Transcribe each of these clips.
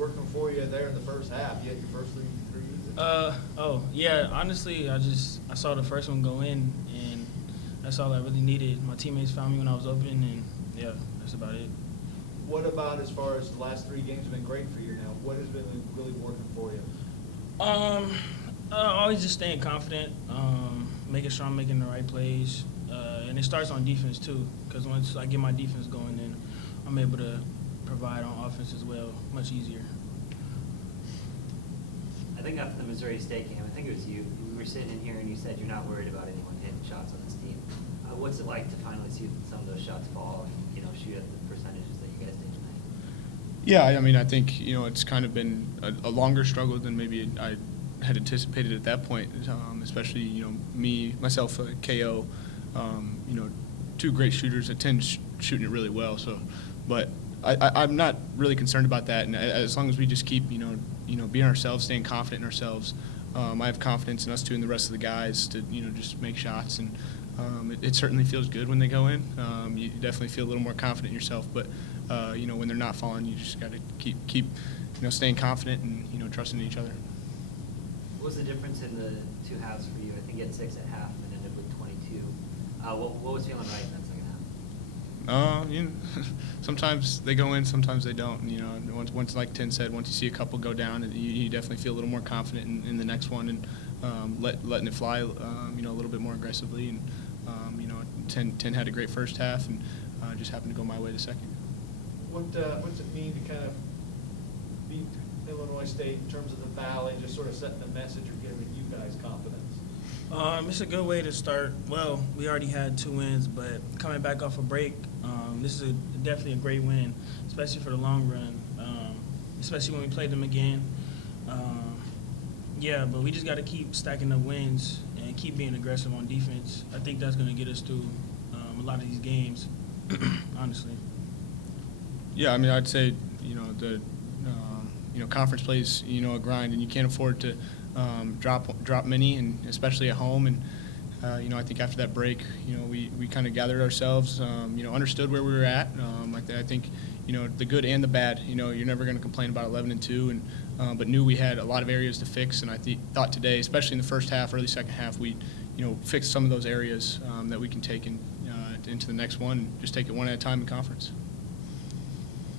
working for you there in the first half? You had your first three threes? Yeah. Honestly, I saw the first one go in, and that's all I really needed. My teammates found me when I was open, and yeah, that's about it. What about as far as the last 3 games have been great for you now? What has been really working for you? Always just staying confident, making sure I'm making the right plays, and it starts on defense too. Because once I get my defense going, then I'm able to provide on offense as well, much easier. I think after the Missouri State game, I think it was you. We were sitting in here and you said you're not worried about anyone hitting shots on this team. What's it like to finally see some of those shots fall and shoot at the percentages that you guys did tonight? Yeah, I mean, I think it's kind of been a longer struggle than maybe I had anticipated at that point. Especially myself, KO, 2 great shooters. Atin shooting it really well. So, but I'm not really concerned about that. And as long as we just keep being ourselves, staying confident in ourselves, I have confidence in us 2 and the rest of the guys to just make shots. And it certainly feels good when they go in. You definitely feel a little more confident in yourself. But when they're not falling, you just got to keep staying confident and trusting in each other. What was the difference in the 2 halves for you? I think you had 6 at half and ended with 22. What was feeling right in that second half? Sometimes they go in, sometimes they don't. Once like Tim said, once you see a couple go down, you definitely feel a little more confident in the next one and letting it fly, a little bit more aggressively. And 10 had a great first half and just happened to go my way the second. What's it mean to kind of beat Illinois State in terms of the Valley, just sort of setting a message or giving you guys confidence? It's a good way to start. Well, we already had 2 wins, but coming back off a break, this is definitely a great win, especially for the long run, especially when we play them again. But we just got to keep stacking up wins and keep being aggressive on defense. I think that's going to get us through a lot of these games, honestly. Yeah, I mean, I'd say, the conference plays, a grind, and you can't afford to drop many, and especially at home. And I think after that break, we kind of gathered ourselves, understood where we were at. I think the good and the bad. You're never going to complain about 11-2, but knew we had a lot of areas to fix. And I thought today, especially in the first half, early second half, we fixed some of those areas that we can take into the next one, and just take it one at a time in conference.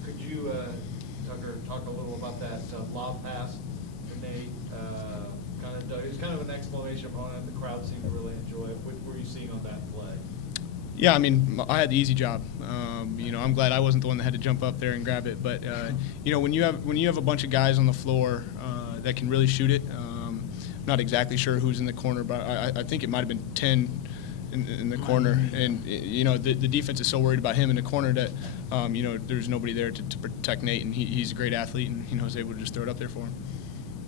Could you, Tucker, talk a little about that lob pass to Nate? It was kind of an exclamation point, and the crowd seemed to really enjoy it. What were you seeing on that play? Yeah, I mean, I had the easy job. I'm glad I wasn't the one that had to jump up there and grab it. But when you have a bunch of guys on the floor that can really shoot it, I'm not exactly sure who's in the corner, but I think it might have been 10 in the corner. And the defense is so worried about him in the corner that there's nobody there to protect Nate, and he's a great athlete, and was able to just throw it up there for him.